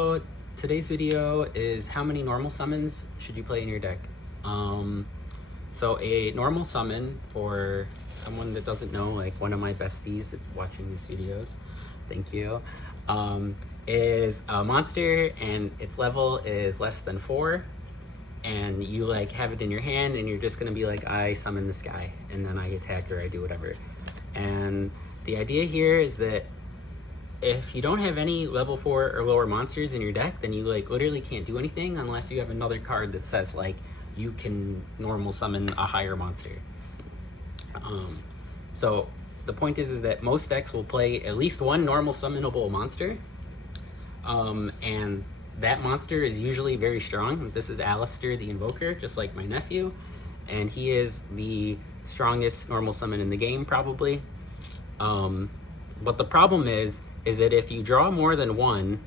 So today's video is how many normal summons should you play in your deck. So a normal summon, for someone that doesn't know, like one of my besties that's watching these videos, thank you, is a monster and its level is less than 4, and you like have it in your hand and you're just gonna be like, I summon this guy and then I attack or I do whatever. And the idea here is that if you don't have any level 4 or lower monsters in your deck, then you like literally can't do anything unless you have another card that says like you can normal summon a higher monster. So the point is that most decks will play at least one normal summonable monster, and that monster is usually very strong. This is Aleister the Invoker, just like my nephew, and he is the strongest normal summon in the game probably. But the problem is that if you draw more than one,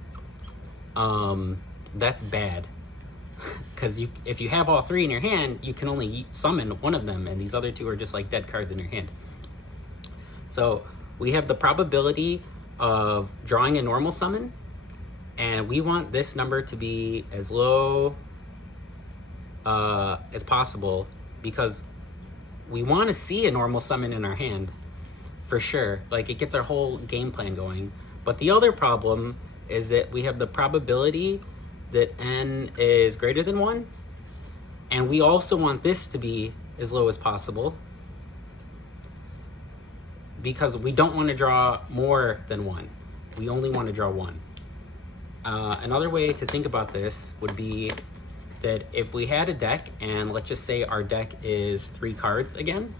that's bad. Because if you have all 3 in your hand, you can only summon one of them, and these other 2 are just like dead cards in your hand. So we have the probability of drawing a normal summon, and we want this number to be as low as possible, because we want to see a normal summon in our hand for sure. Like, it gets our whole game plan going. But the other problem is that we have the probability that n is greater than 1, and we also want this to be as low as possible because we don't want to draw more than 1. We only want to draw 1. Another way to think about this would be that if we had a deck, and let's just say our deck is 3 cards again,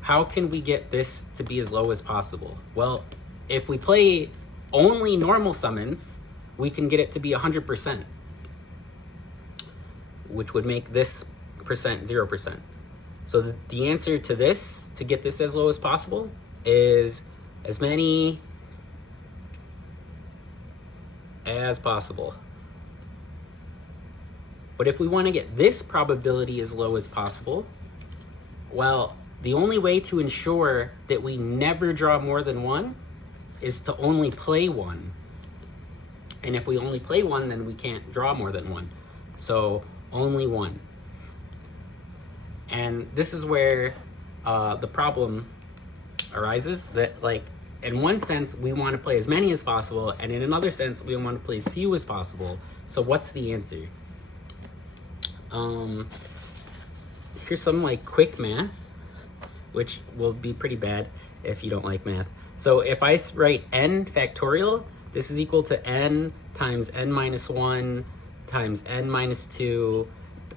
how can we get this to be as low as possible? Well, if we play only normal summons, we can get it to be 100%, which would make this percent 0%. So the answer to this, to get this as low as possible, is as many as possible. But if we want to get this probability as low as possible, well, the only way to ensure that we never draw more than 1 is to only play 1. And if we only play 1, then we can't draw more than 1. So only 1. And this is where the problem arises, that like in one sense we want to play as many as possible, and in another sense we want to play as few as possible. So what's the answer? Here's some like quick math, which will be pretty bad if you don't like math. So if I write n factorial, this is equal to n times n minus 1 times n minus 2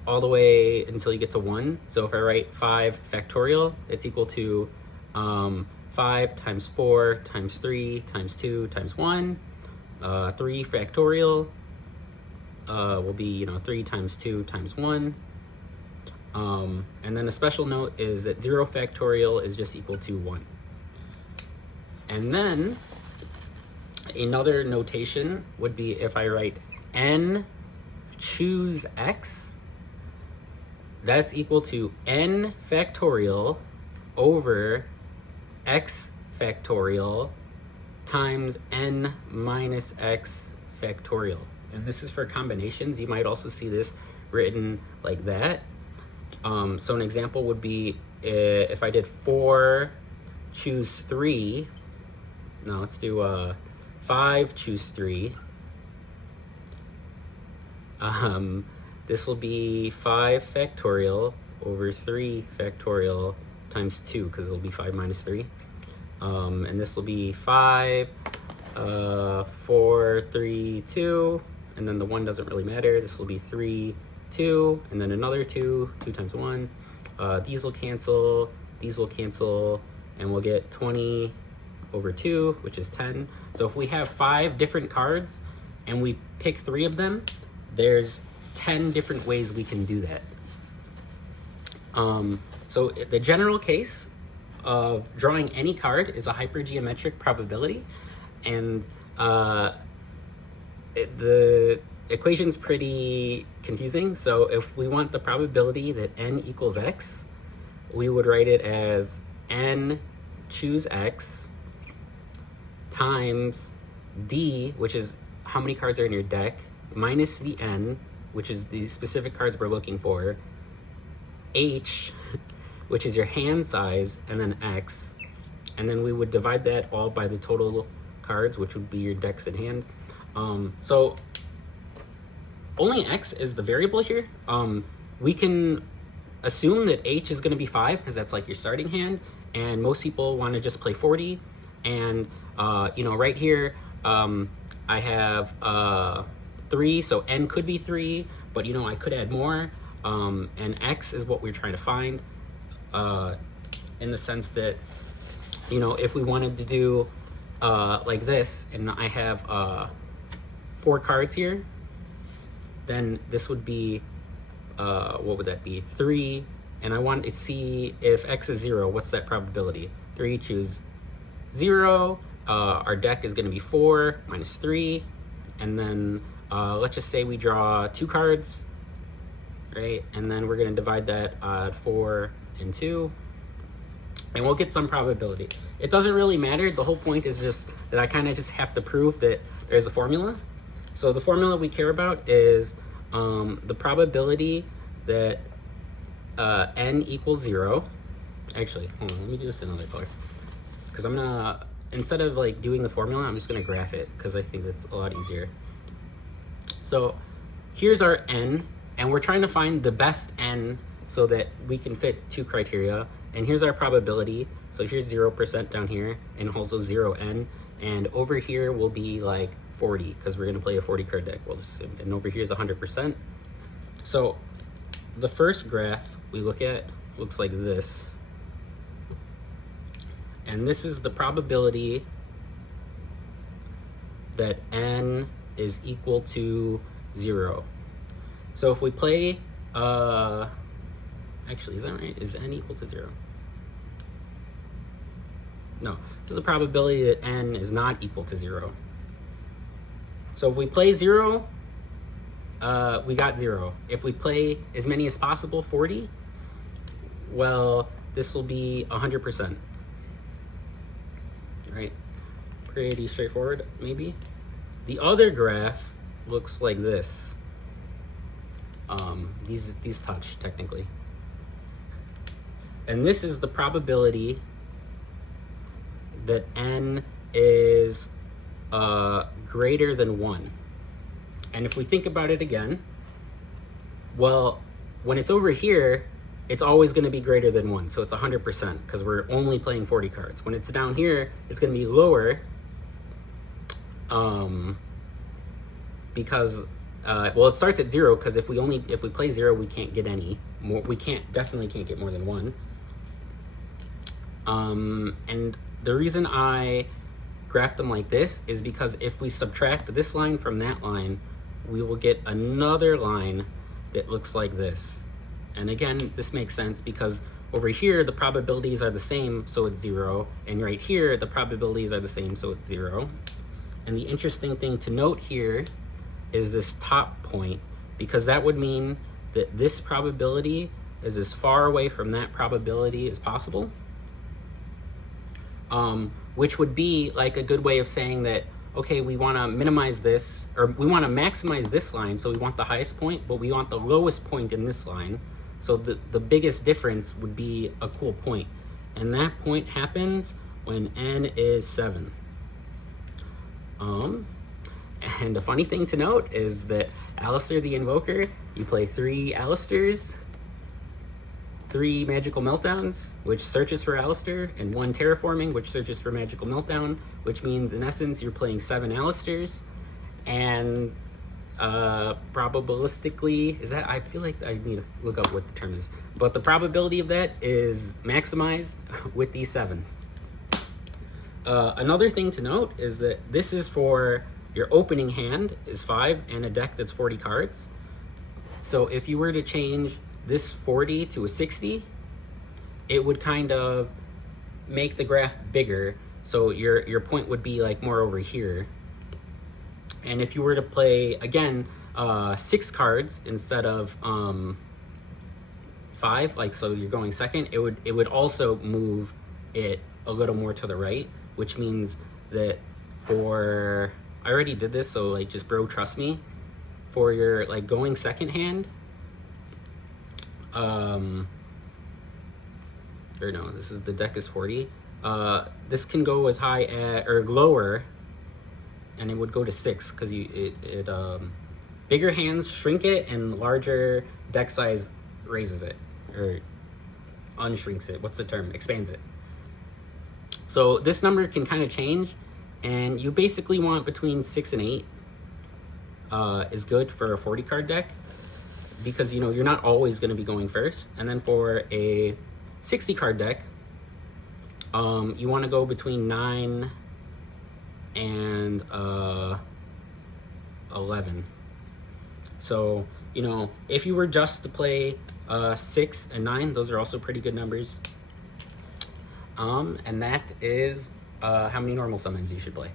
all the way until you get to 1. So if I write 5 factorial, it's equal to 5 times 4 times 3 times 2 times 1. 3 factorial will be 3 times 2 times 1. And then a special note is that 0 factorial is just equal to 1. And then another notation would be if I write n choose x, that's equal to n factorial over x factorial times n minus x factorial. And this is for combinations. You might also see this written like that. So an example would be if I did 4 choose 3. No, let's do 5 choose 3. This will be 5 factorial over 3 factorial times 2, because it'll be 5 minus 3. And this will be 5, 4, 3, 2, and then the 1 doesn't really matter. This will be 3, 2, and then another 2, 2 times 1. These will cancel, and we'll get 20 over 2, which is 10. So if we have 5 different cards and we pick 3 of them, there's 10 different ways we can do that. So the general case of drawing any card is a hypergeometric probability, and the equation's pretty confusing. So if we want the probability that n equals x, we would write it as n choose x times d, which is how many cards are in your deck, minus the N, which is the specific cards we're looking for, H, which is your hand size, and then X. And then we would divide that all by the total cards, which would be your decks in hand. So only X is the variable here. We can assume that H is going to be 5 because that's like your starting hand, and most people want to just play 40. And you know, right here I have 3, so N could be 3, but you know, I could add more. And X is what we're trying to find, in the sense that, you know, if we wanted to do like this, and I have 4 cards here, then this would be, what would that be? 3, and I want to see if X is 0, what's that probability? 3, choose 0. Our deck is going to be 4 minus 3, and then let's just say we draw 2 cards, right? And then we're going to divide that 4 and 2, and we'll get some probability. It doesn't really matter. The whole point is just that I kind of just have to prove that there's a formula. So the formula we care about is the probability that N equals 0. Actually, hold on, let me do this in another color, because I'm gonna, instead of like doing the formula, I'm just gonna graph it because I think that's a lot easier. So here's our N, and we're trying to find the best N so that we can fit 2 criteria. And here's our probability. So here's 0% down here, and also 0N. And over here will be like 40, because we're gonna play a 40 card deck, we'll just assume. And over here is 100%. So the first graph we look at looks like this. And this is the probability that N is equal to 0. So if we play, actually, is that right? Is N equal to 0? No, this is the probability that N is not equal to 0. So if we play 0, we got 0. If we play as many as possible, 40, well, this will be 100%. Right? Pretty straightforward, maybe. The other graph looks like this. These touch, technically. And this is the probability that N is greater than 1. And if we think about it again, well, when it's over here, it's always going to be greater than 1, so it's 100%, because we're only playing 40 cards. When it's down here, it's going to be lower, because well, it starts at 0, because if we play 0, we can't get any more. We definitely can't get more than 1. And the reason I graph them like this is because if we subtract this line from that line, we will get another line that looks like this. And again, this makes sense because over here, the probabilities are the same, so it's 0. And right here, the probabilities are the same, so it's 0. And the interesting thing to note here is this top point, because that would mean that this probability is as far away from that probability as possible. Which would be like a good way of saying that, okay, we want to minimize this, or we want to maximize this line, so we want the highest point, but we want the lowest point in this line. So the biggest difference would be a cool point. And that point happens when N is 7. And the funny thing to note is that Aleister the Invoker, you play 3 Aleisters, 3 Magical Meltdowns, which searches for Aleister, and 1 Terraforming, which searches for Magical Meltdown, which means in essence you're playing 7 Aleisters. And probabilistically, is that, I feel like I need to look up what the term is, but the probability of that is maximized with these 7. Another thing to note is that this is for your opening hand is 5 and a deck that's 40 cards. So if you were to change this 40 to a 60, it would kind of make the graph bigger. So your point would be like more over here. And if you were to play, again, 6 cards instead of 5, like, so you're going second, it would also move it a little more to the right, which means that for I already did this, so like just bro, trust me. For your like going second hand, or no, this is the deck is 40. This can go as high at or lower, and it would go to 6 because bigger hands shrink it, and larger deck size raises it or unshrinks it. What's the term? Expands it. So this number can kind of change, and you basically want between 6 and 8 is good for a 40 card deck, because you know you're not always going to be going first. And then for a 60 card deck, you want to go between 9 and 11. So you know, if you were just to play 6 and 9, those are also pretty good numbers. And that is how many normal summons you should play.